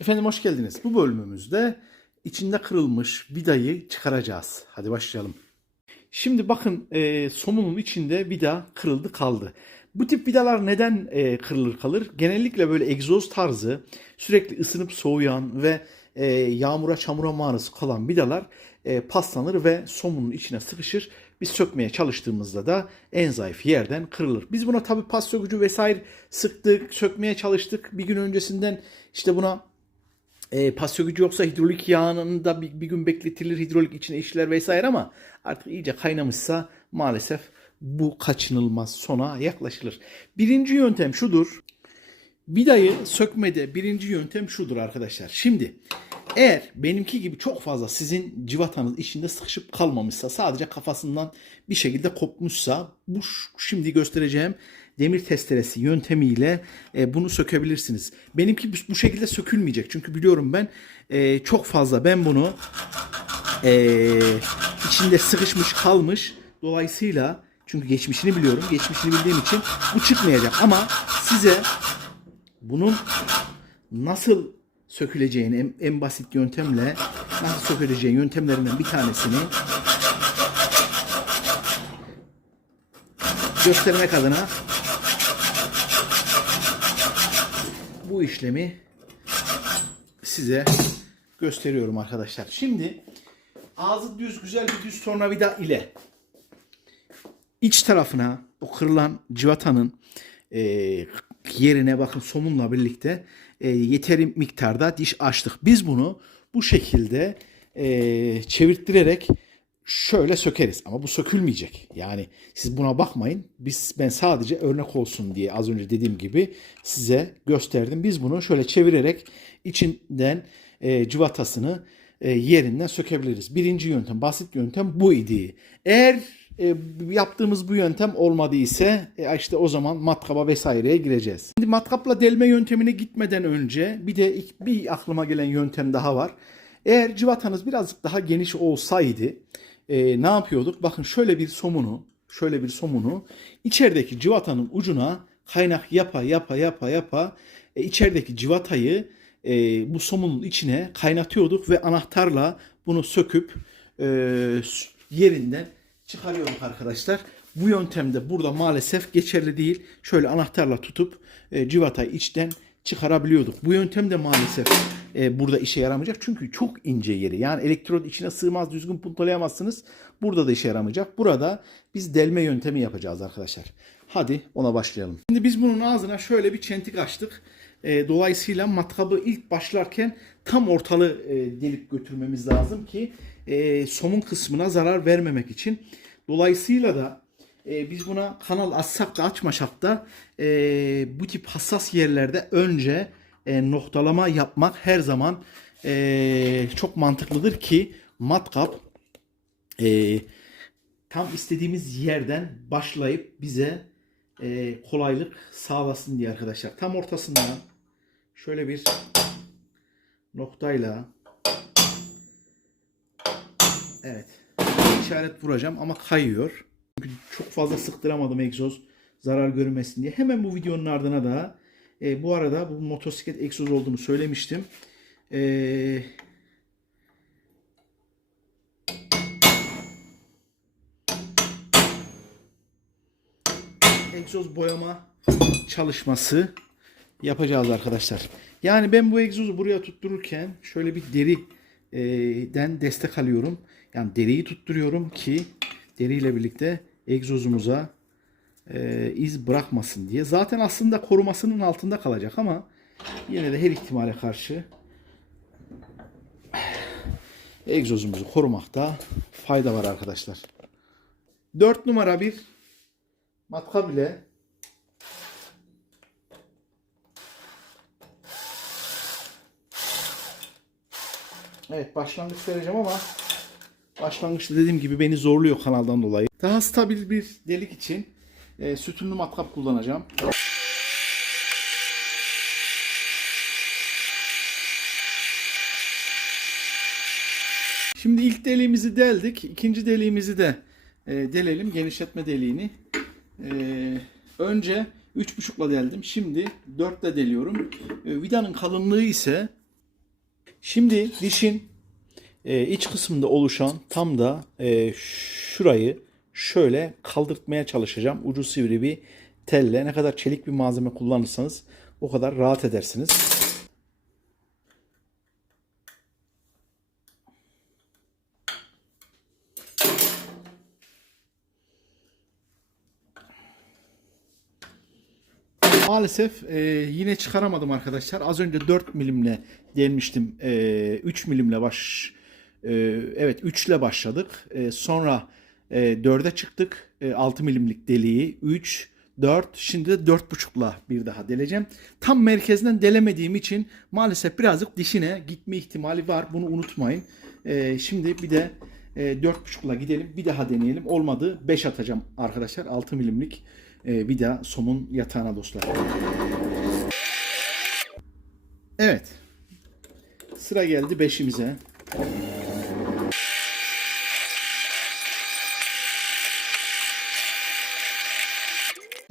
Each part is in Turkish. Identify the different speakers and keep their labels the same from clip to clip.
Speaker 1: Efendim hoş geldiniz. Bu bölümümüzde içinde kırılmış vidayı çıkaracağız. Hadi başlayalım. Şimdi bakın e, somunun içinde vida kırıldı kaldı. Bu tip vidalar neden e, kırılır kalır? Genellikle böyle egzoz tarzı sürekli ısınıp soğuyan ve e, yağmura çamura maruz kalan vidalar e, paslanır ve somunun içine sıkışır. Biz sökmeye çalıştığımızda da en zayıf yerden kırılır. Biz buna tabii pas sökücü vesaire sıktık, sökmeye çalıştık. Bir gün öncesinden işte buna e, pasyo gücü yoksa hidrolik yağının da bir, bir gün bekletilir, hidrolik içine işler vesaire ama artık iyice kaynamışsa maalesef bu kaçınılmaz sona yaklaşılır. Birinci yöntem şudur. Vidayı sökmede birinci yöntem şudur arkadaşlar. Şimdi eğer benimki gibi çok fazla sizin civatanız içinde sıkışıp kalmamışsa sadece kafasından bir şekilde kopmuşsa bu şimdi göstereceğim demir testeresi yöntemiyle e, bunu sökebilirsiniz. Benimki bu şekilde sökülmeyecek. Çünkü biliyorum ben e, çok fazla ben bunu e, içinde sıkışmış kalmış. Dolayısıyla çünkü geçmişini biliyorum. Geçmişini bildiğim için bu çıkmayacak. Ama size bunun nasıl söküleceğini en, en basit yöntemle nasıl söküleceği yöntemlerinden bir tanesini göstermek adına bu işlemi size gösteriyorum arkadaşlar. Şimdi ağzı düz güzel bir düz tornavida ile iç tarafına o kırılan civatanın e, yerine bakın somunla birlikte e, yeteri miktarda diş açtık. Biz bunu bu şekilde e, çevirttirerek şöyle sökeriz ama bu sökülmeyecek. Yani siz buna bakmayın. Biz ben sadece örnek olsun diye az önce dediğim gibi size gösterdim. Biz bunu şöyle çevirerek içinden e, civatasını e, yerinden sökebiliriz. Birinci yöntem, basit yöntem bu idi. Eğer e, yaptığımız bu yöntem olmadı ise e, işte o zaman matkaba vesaireye gireceğiz. Şimdi matkapla delme yöntemine gitmeden önce bir de bir aklıma gelen yöntem daha var. Eğer civatanız birazcık daha geniş olsaydı e, ne yapıyorduk? Bakın şöyle bir somunu, şöyle bir somunu içerideki civatanın ucuna kaynak yapa yapa yapa yapa e, içerideki civatayı e, bu somunun içine kaynatıyorduk ve anahtarla bunu söküp e, yerinden çıkarıyorduk arkadaşlar. Bu yöntemde burada maalesef geçerli değil. Şöyle anahtarla tutup e, civatayı içten çıkarabiliyorduk. Bu yöntem de maalesef e, burada işe yaramayacak. Çünkü çok ince yeri. Yani elektrot içine sığmaz, düzgün puntolayamazsınız. Burada da işe yaramayacak. Burada biz delme yöntemi yapacağız arkadaşlar. Hadi ona başlayalım. Şimdi biz bunun ağzına şöyle bir çentik açtık. E, dolayısıyla matkabı ilk başlarken tam ortalı e, delip götürmemiz lazım ki e, somun kısmına zarar vermemek için. Dolayısıyla da e, biz buna kanal açsak da açmasak da e, bu tip hassas yerlerde önce e, noktalama yapmak her zaman e, çok mantıklıdır ki matkap e, tam istediğimiz yerden başlayıp bize e, kolaylık sağlasın diye arkadaşlar. Tam ortasından şöyle bir noktayla evet işaret vuracağım ama kayıyor. Çünkü çok fazla sıktıramadım egzoz zarar görmesin diye. Hemen bu videonun ardına da e, bu arada bu motosiklet egzoz olduğunu söylemiştim. E, egzoz boyama çalışması yapacağız arkadaşlar. Yani ben bu egzozu buraya tuttururken şöyle bir deriden destek alıyorum. Yani deriyi tutturuyorum ki deriyle birlikte egzozumuza e, iz bırakmasın diye. Zaten aslında korumasının altında kalacak ama yine de her ihtimale karşı egzozumuzu korumakta fayda var arkadaşlar. 4 numara bir matkap ile Evet başlangıç vereceğim ama başlangıçta dediğim gibi beni zorluyor kanaldan dolayı. Daha stabil bir delik için e, sütunlu matkap kullanacağım. Şimdi ilk deliğimizi deldik. İkinci deliğimizi de e, delelim. Genişletme deliğini. E, önce 3.5'la deldim. Şimdi 4'le deliyorum. E, vidanın kalınlığı ise Şimdi dişin e, iç kısmında oluşan tam da e, şurayı şöyle kaldırtmaya çalışacağım. Ucu sivri bir telle. Ne kadar çelik bir malzeme kullanırsanız o kadar rahat edersiniz. Maalesef e, yine çıkaramadım arkadaşlar. Az önce 4 milimle delmiştim. E, 3 milimle baş evet 3 ile başladık. E, sonra e, 4'e çıktık. E, 6 milimlik deliği 3 4 şimdi de 4.5'la bir daha deleceğim. Tam merkezden delemediğim için maalesef birazcık dişine gitme ihtimali var. Bunu unutmayın. E, şimdi bir de e, 4.5'la gidelim. Bir daha deneyelim. Olmadı 5 atacağım arkadaşlar. 6 milimlik e, bir daha somun yatağına dostlar. Evet. Sıra geldi 5'imize.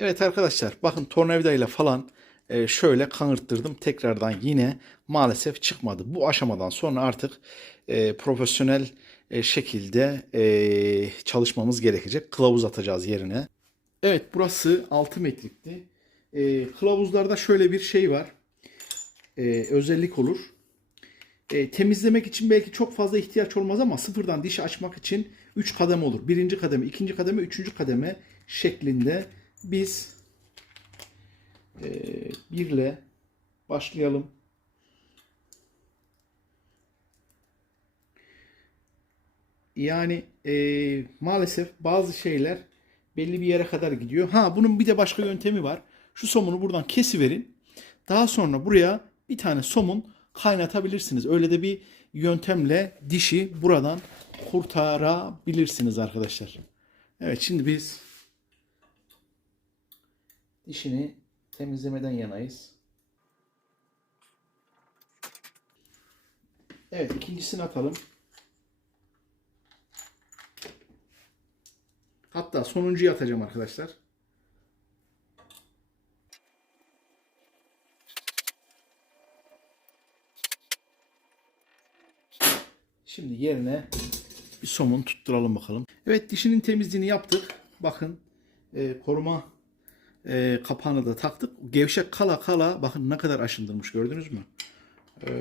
Speaker 1: Evet arkadaşlar bakın tornavidayla falan e, şöyle kanırttırdım. Tekrardan yine maalesef çıkmadı. Bu aşamadan sonra artık e, profesyonel e, şekilde çalışmamız gerekecek. Kılavuz atacağız yerine. Evet burası 6 metrikti. Kılavuzlarda şöyle bir şey var. Özellik olur. Temizlemek için belki çok fazla ihtiyaç olmaz ama sıfırdan diş açmak için 3 kademe olur. Birinci kademe, ikinci kademe, üçüncü kademe şeklinde biz e, birle başlayalım. Yani e, maalesef bazı şeyler belli bir yere kadar gidiyor. Ha bunun bir de başka yöntemi var. Şu somunu buradan kesiverin. Daha sonra buraya bir tane somun kaynatabilirsiniz. Öyle de bir yöntemle dişi buradan kurtarabilirsiniz arkadaşlar. Evet şimdi biz dişini temizlemeden yanayız. Evet ikincisini atalım. Hatta sonuncuyu atacağım arkadaşlar. Şimdi yerine bir somun tutturalım bakalım. Evet dişinin temizliğini yaptık. Bakın e, koruma e, kapağını da taktık. Gevşek kala kala bakın ne kadar aşındırmış gördünüz mü? E,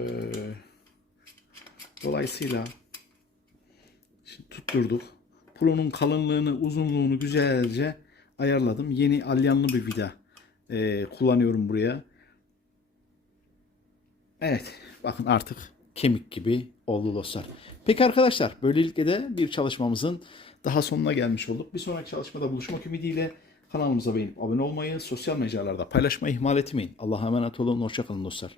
Speaker 1: dolayısıyla şimdi tutturduk. Pulonun kalınlığını, uzunluğunu güzelce ayarladım. Yeni alyanlı bir vida e, kullanıyorum buraya. Evet, bakın artık kemik gibi oldu dostlar. Peki arkadaşlar, böylelikle de bir çalışmamızın daha sonuna gelmiş olduk. Bir sonraki çalışmada buluşmak ümidiyle kanalımıza beğenip abone olmayı, sosyal mecralarda paylaşmayı ihmal etmeyin. Allah'a emanet olun, hoşçakalın dostlar.